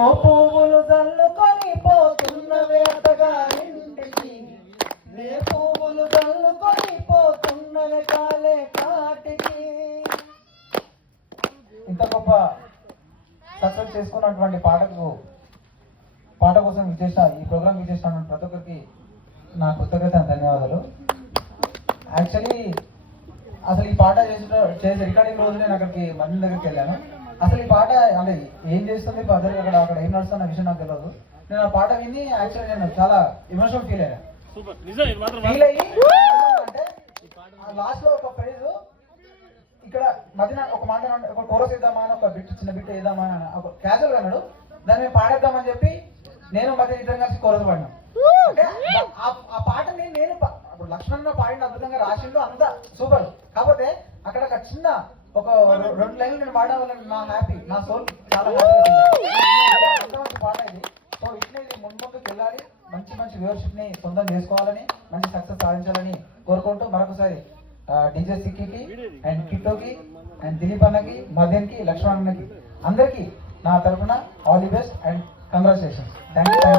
పువ్వులు చల్లుకొని పోతున్నవే అత్తగారింటికి, నే పువ్వులు చల్లుకొని పోతున్నవే కాలే కాటికి. ఇంత గొప్ప సక్సెస్ చేసుకున్నటువంటి పాట కోసం విచ్చేసిన ఈ ప్రోగ్రామ్ విచ్చేసిన ప్రతి ఒక్కరికి నా కృతజ్ఞత ధన్యవాదాలు. యాక్చువల్లీ అసలు ఈ పాట చేసి రికార్డింగ్ రోజు నేను అక్కడికి మంది దగ్గరికి వెళ్ళాను. అసలు ఈ పాట అంటే ఏం చేస్తుంది అక్కడ ఏం నడుస్తున్న విషయం నాకు తెలియదు. నేను ఆ పాట విని యాక్చువల్లీ నేను చాలా ఎమోషనల్ ఫీల్ అయ్యా. ఫీల్ అయ్యి అంటే లాస్ట్ లో ఒక ప్రైజ్ ఇక్కడ మధ్యన ఒక మాట ఒక కోరస్ ఇద్దామా అని ఒక చిన్న బిట్ వేద్దామా అని ఒక క్యాజువల్ అన్నాడు. దాన్ని మేము పాడేద్దామని చెప్పి నేను మధ్య ఇద్దరం కలిసి కోరస్ పాడినాం. అంటే ఆ పాటని నేను అప్పుడు లక్ష్మణ్ పాడిన అద్భుతంగా రాసిండు, అంతా సూపర్. కాకపోతే అక్కడ ఒక చిన్న ఒక 2 లైన్లు నేను పాడడం వల్ల నా హ్యాపీ, నా సోల్ చాలా అంత మంచి పాట ఇది. సో ఇట్లా ఇది ముందుకు వెళ్ళాలి, మంచి మంచి వ్యూవర్షిప్ ని సొంతం చేసుకోవాలని, మంచి సక్సెస్ సాధించాలని కోరుకుంటూ మరొకసారి డీజే సిక్కి అండ్ కిట్టోకి అండ్ దిలీప్ అన్నకి, మదన్కి, లక్ష్మణ్ అన్నకి అందరికీ నా తరఫున all the best and congratulations. Thank you.